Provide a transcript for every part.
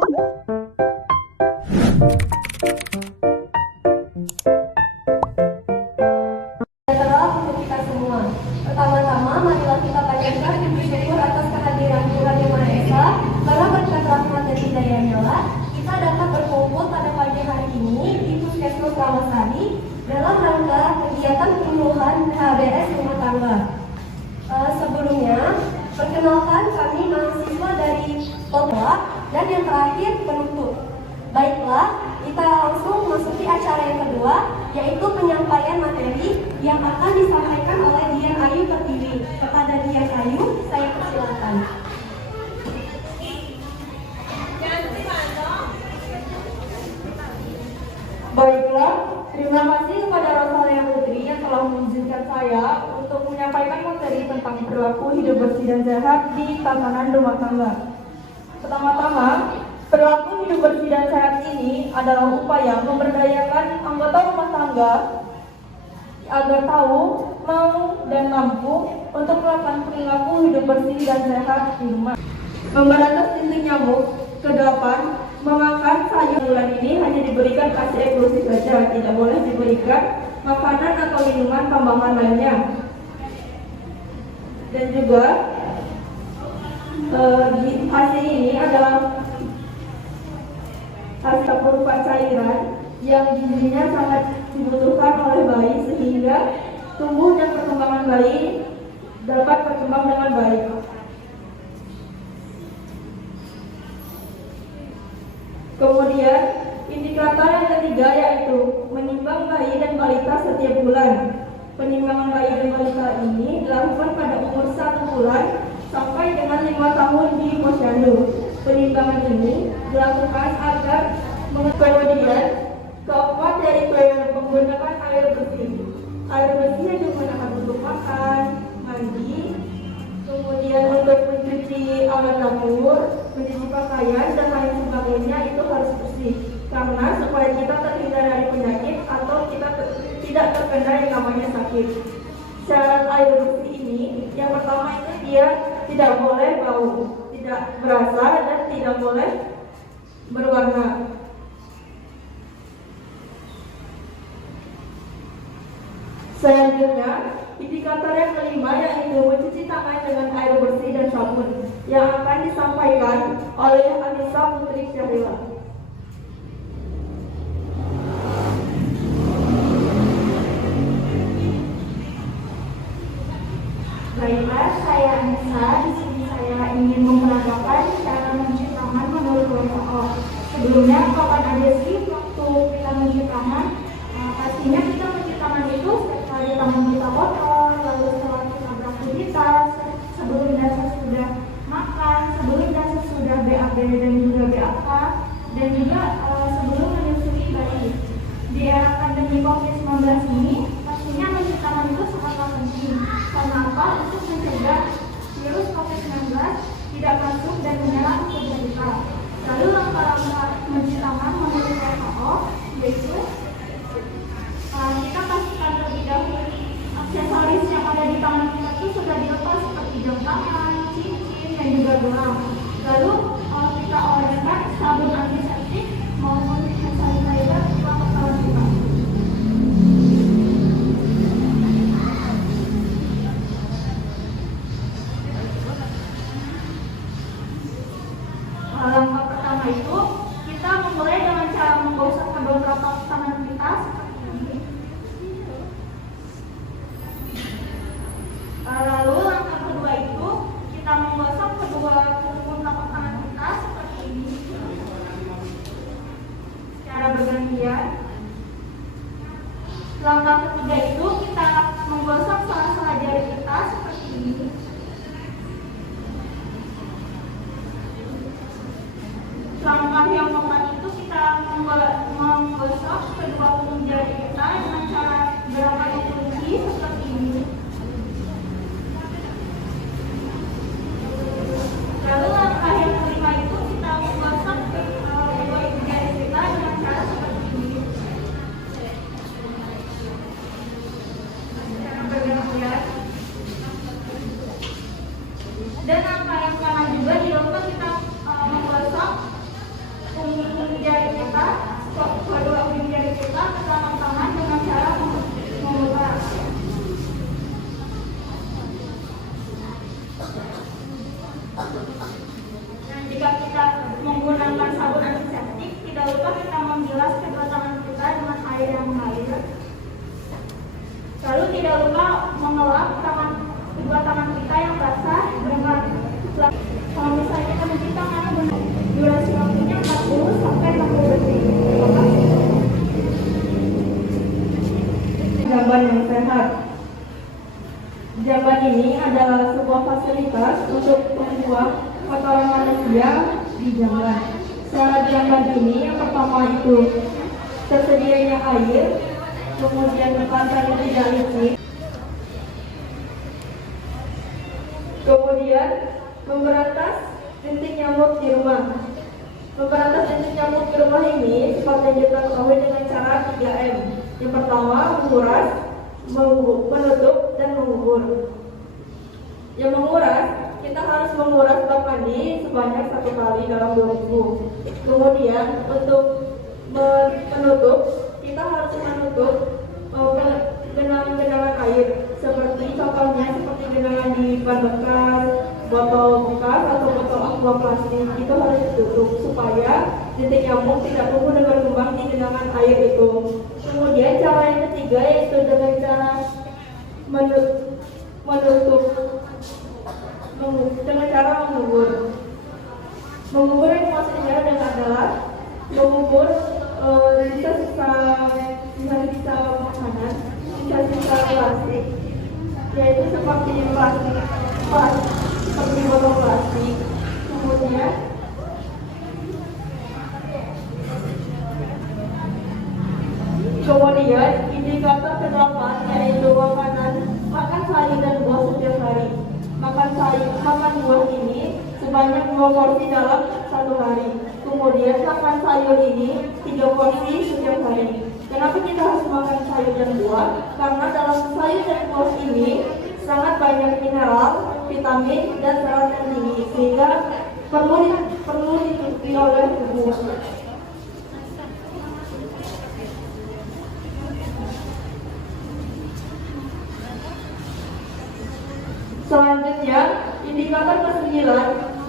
Untuk kita semua. Pertama-tama, marilah kita panjatkan puji syukur atas kehadiran Tuhan Yang Maha Esa, karena berkat rahmat dan hidayah-Nya lah kita dapat berkumpul pada pagi hari ini di Puskesmas Rawasari dalam rangka kegiatan penyuluhan HBS rumah tangga. Sebelumnya, perkenalkan kami mahasiswa dari Polwa dan yang terakhir penutup. Baiklah, kita langsung masuki acara yang kedua, yaitu penyampaian materi yang akan disampaikan oleh Dian Ayu Pertiwi. Kepada Dian Ayu, saya persilakan. Baiklah, terima kasih kepada Rosalia Putri yang telah mengizinkan saya untuk menyampaikan materi tentang perilaku hidup bersih dan sehat di tatanan rumah tangga. Pertama-tama, perilaku hidup bersih dan sehat ini adalah upaya memberdayakan anggota rumah tangga agar tahu, mau, dan mampu untuk melakukan perilaku hidup bersih dan sehat di rumah. Memberantas titik nyamuk. Kedelapan, memakan sayur. Bulan ini hanya diberikan kasih eksklusif saja, tidak boleh diberikan makanan atau minuman tambahan lainnya. Dan juga ASI ini adalah hasil berupa cairan yang gizinya sangat dibutuhkan oleh bayi sehingga tumbuh dan perkembangan bayi dapat berkembang dengan baik. Kemudian indikator yang ketiga yaitu menimbang bayi dan balita setiap bulan. Penimbangan bayi dan balita ini dilakukan pada umur 1 bulan sampai dengan 5 tahun di posyandu. Penimbangan ini dilakukan agar kemudian keempat yaitu menggunakan air bersih. Air bersih yang digunakan untuk makan, mandi, kemudian untuk mencuci alat dapur, mencuci pakaian dan lain sebagainya itu harus bersih. Karena supaya kita terhindar dari penyakit atau kita tidak terkena yang namanya sakit. Syarat air bersih ini, yang pertama itu dia tidak boleh bau, tidak berasa dan tidak boleh berwarna. Selanjutnya, indikator yang kelima yaitu mencuci tangan dengan air bersih dan sabun yang akan disampaikan oleh Anissa Putri Syarila. Baiklah, saya Anissa. Di sini saya ingin memperagakan cara mencuci tangan menurut WHO. Sebelumnya, kapan aja sih waktu kita mencuci tangan? Pastinya kita mencuci tangan itu setelah tangan kita kotor, lalu setelah kita beraktivitas, sebelum dan sesudah makan, sebelum dan sesudah BAB dan juga BAK, dan juga sebelum menyusui bayi. Di era pandemi COVID-19 ini, pastinya mencuci tangan itu sangatlah penting. Karena apa? Untuk mencegah virus COVID-19 tidak masuk dan menyerang tubuh kita. Lalu langkah-langkah mencuci tangan menurut WHO yaitu kita pastikan terlebih dahulu aksesoris yang ada di tangan kita itu sudah dilepas seperti jam tangan, cincin, dan juga gelang. Lalu kita oleskan sabun antiseptik maupun hand sanitizer ke tangan kita. Langkah pertama itu kita memulai dengan cara menggosok kedua telapak tangan kita seperti ini. Lalu langkah kedua itu kita menggosok kedua punggung telapak tangan kita seperti ini secara bergantian. Langkah ketiga itu kita menggosok sela-sela jari kita seperti ini. Langkah yang keempat itu kita menggosok kedua punggung jari kita dengan cara gerakan kunci seperti ini. Lalu langkah yang kelima itu kita menggosok kedua ibu jari kita dengan cara seperti ini. Cara bergantian. Dan langkah yang kelima juga dilakukan kita menggosok ujung jari kita, kedua ujung jari kita ke dalam tangan dengan cara memutar. Nah, jika kita menggunakan sabun antiseptik, tidak lupa kita membilas kedua tangan kita dengan air yang mengalir. Lalu tidak lupa mengelap kedua tangan kita yang basah dengan kalau misalnya kita mencuci tangan, durasi waktunya 40 sampai 60 detik. Terima kasih. Jamban yang sehat. Jamban ini adalah sebuah fasilitas untuk membuang kotoran manusia di jamban. Syarat jamban ini yang pertama itu tersedianya air, kemudian lantai yang tidak licin, kemudian memberantas jentik nyamuk di rumah. Memberantas jentik nyamuk di rumah ini seperti yang kita ketahui dengan cara 3M. Yang pertama, menguras, menutup, dan mengubur. Yang menguras, kita harus menguras bak mandi sebanyak 1 kali dalam 2 minggu. Kemudian untuk menutup, kita harus menutup genangan-genangan air seperti contohnya seperti genangan di ban bekas, botol bekas atau botol aqua plastik, itu harus ditutup supaya jentik nyamuk tidak tumbuh dan berkembang di genangan air itu. Kemudian cara yang ketiga yaitu dengan cara menutup dengan cara mengubur. Mengubur yang maksudnya adalah mengubur sisa-sisa makanan, sisa-sisa plastik, yaitu seperti plastik, seperti botol plastik. Kemudian indikator ke-8 yaitu makan sayur dan buah setiap hari. Makan buah ini sebanyak 2 porsi dalam 1 hari. Kemudian makan sayur ini 3 porsi setiap hari. Kenapa kita harus makan sayur dan buah? Karena dalam sayur dan buah ini sangat banyak mineral, vitamin, dan serat yang tinggi sehingga perlu dicukupi oleh tubuh. Selanjutnya, indikator ke-9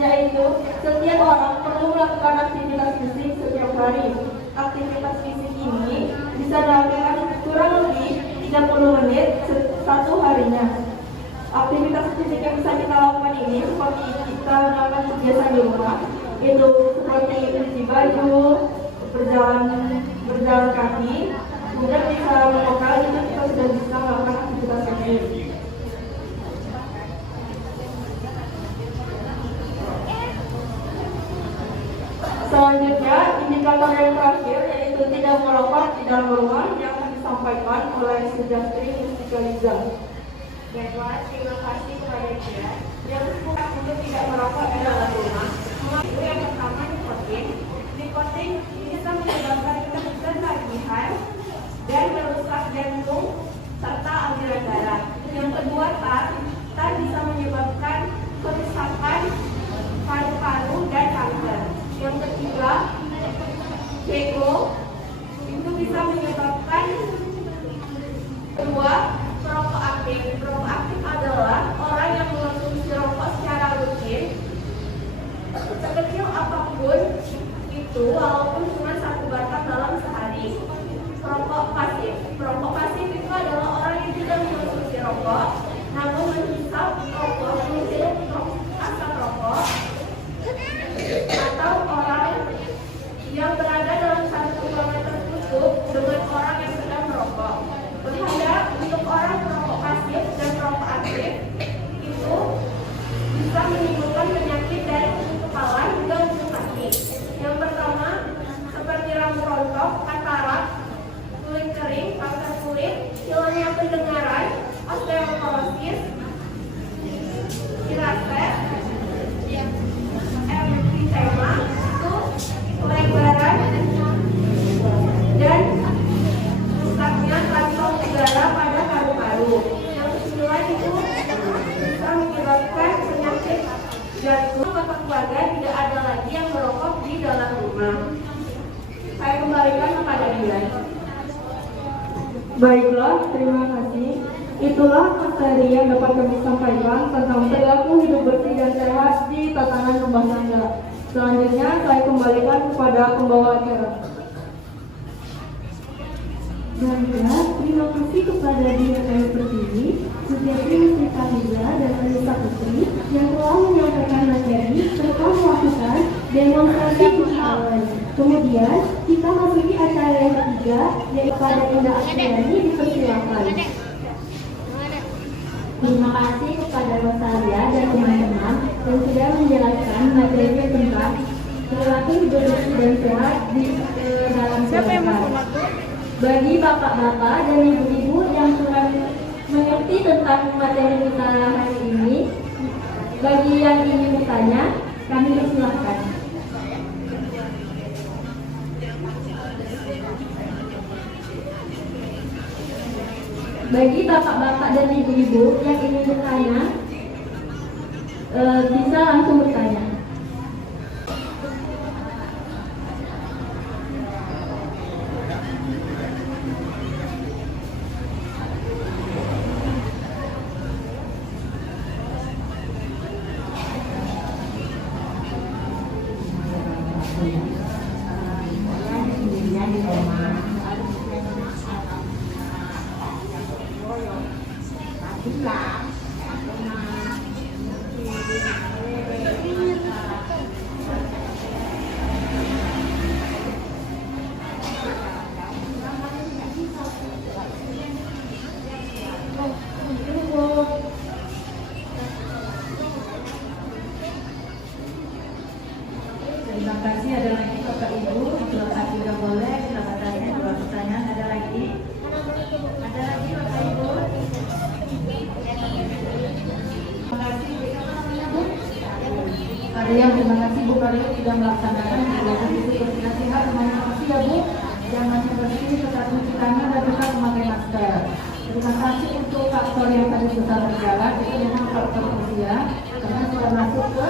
yaitu setiap orang perlu melakukan aktivitas fisik setiap hari. Aktivitas fisik ini bisa dilakukan kurang lebih 30 menit satu harinya. Aktivitas fisik yang bisa kita lakukan ini seperti kita melakukan kebiasaan di rumah, itu seperti cuci baju, berjalan kaki, kemudian bisa melakukan itu kita sudah bisa melakukan aktivitas fisik. Selanjutnya, indikator yang terakhir yaitu tidak merokok di dalam rumah yang disampaikan oleh Sujastri Mustikaliza. Baiklah, terima kasih kepada dia yang suka untuk tidak merokok di dalam rumah. Itu yang pertama nikotin. Nikotin bisa menyebabkan kesemutan tagihan dan merusak jantung serta aliran darah. Yang kedua, tar bisa menyebabkan kerusakan paru-paru dan kanker. Yang ketiga, bego itu bisa menyebabkan kedua perokok aktif. Perokok aktif adalah orang yang mengonsumsi rokok secara rutin sekecil apapun itu, walaupun cuma 1 batang dalam sehari. Perokok pasif itu adalah orang yang tidak mengonsumsi rokok namun menghisap rokok, menghirup asap rokok, atau orang yang berada dalam 1 kilometer kutub dengan orang yang sedang merokok. Berbeda untuk orang perokok pasif dan perokok aktif itu bisa menimbulkan penyakit dari ujung kepala hingga ujung kaki. Yang pertama seperti anggota keluarga tidak ada lagi yang merokok di dalam rumah. Saya kembalikan kepada dia. Baiklah, terima kasih. Itulah materi yang dapat kami sampaikan tentang perilaku hidup bersih dan sehat di tatanan rumah tangga. Selanjutnya saya kembalikan kepada pembawa acara. Baiklah, terima kasih kepada Dina Kayu Pertiwi, Sutiati Mustika Hija, dan Anissa Putri yang telah menyampaikan materi serta melakukan demonstrasi keahlian. Kemudian kita masuki acara yang ketiga, yaitu pada Indah Astriani dipersilakan. Terima kasih kepada Rosalia dan teman-teman yang sudah menjelaskan materi tentang perilaku hidup bersih dan sehat di dalam keluarga. Bagi bapak-bapak dan ibu-ibu yang kurang mengerti tentang materi kita hari ini, bagi yang ingin bertanya, kami persilahkan. Bagi bapak-bapak dan ibu-ibu yang ingin bertanya, bisa langsung bertanya. Terima kasih. Ada lagi Bapak Ibu? Kalau tidak boleh, silakan tanya. Dua pertanyaan. Ada lagi? Ada lagi Bapak Ibu? Terima kasih. Ada yang terima kasih Bu Karyo sudah melaksanakan kegiatan itu bersih sehat. Terima kasih ya Bu. Jangan bersih, tetap cuci tangan dan tetap memakai masker. Terima kasih untuk faktor yang tadi susah berjalan. Itu memang faktor usia karena sudah masuk ke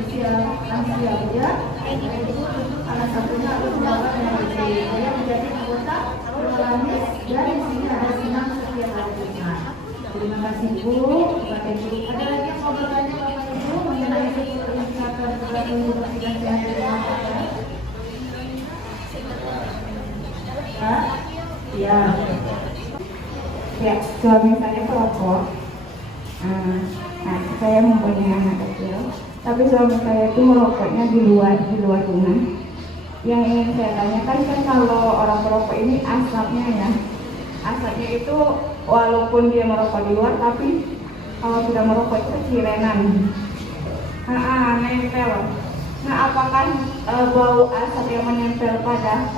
usia lansia ya. Itu salah satunya adalah orang yang bersih. Saya menjadi anggota Perwanis dan di sini ada senang setiap hari Jumat. Terima kasih Bu. Bapak Ibu. Ada lagi yang mau bertanya Bapak Ibu mengenai indikator perilaku hidup bersih dan sehat di rumah tangga? Ya. Ya, suami saya perokok. Saya mempunyai anak kecil, tapi suami saya itu merokoknya di luar rumah. Yang ingin saya tanyakan kan kalau orang perokok ini asapnya itu walaupun dia merokok di luar, tapi kalau sudah merokok itu cirenan. Nempel. Nah, apakah bau asap yang menempel pada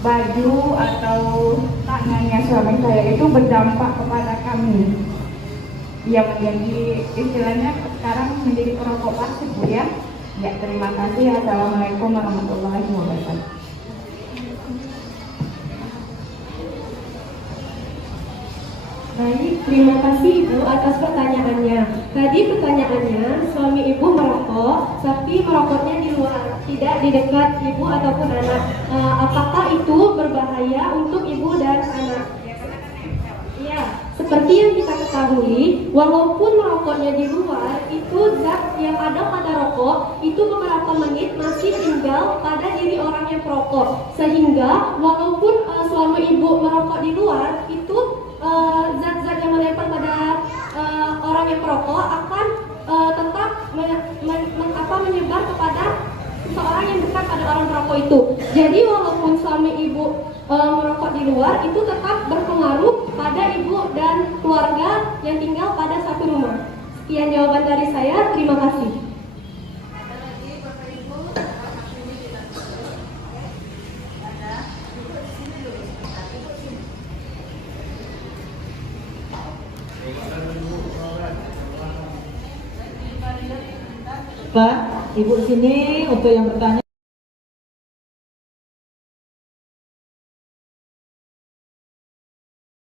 baju atau tangannya suami saya itu berdampak kepada kami? Ia menjadi istilahnya sekarang menjadi perokok pasif Bu ya. Ya, terima kasih. Assalamualaikum warahmatullahi wabarakatuh. Baik, terima kasih Ibu atas pertanyaannya. Tadi pertanyaannya, suami Ibu merokok, tapi merokoknya di luar, tidak di dekat Ibu ataupun anak. Apakah itu berbahaya untuk Ibu dan anak? Ya, seperti yang kita ketahui, walaupun merokoknya di luar, itu zat yang ada pada rokok itu beberapa menit masih tinggal pada diri orang yang perokok. Sehingga walaupun suami Ibu merokok di luar, itu zat-zat yang menempel pada orang yang perokok akan tetap menyebar kepada seseorang yang dekat pada orang perokok itu. Jadi walaupun suami Ibu merokok di luar, itu tetap berpengaruh pada Ibu dan keluarga yang tinggal pada satu rumah. Sekian jawaban dari saya, terima kasih. Pak, Ibu sini untuk yang bertanya.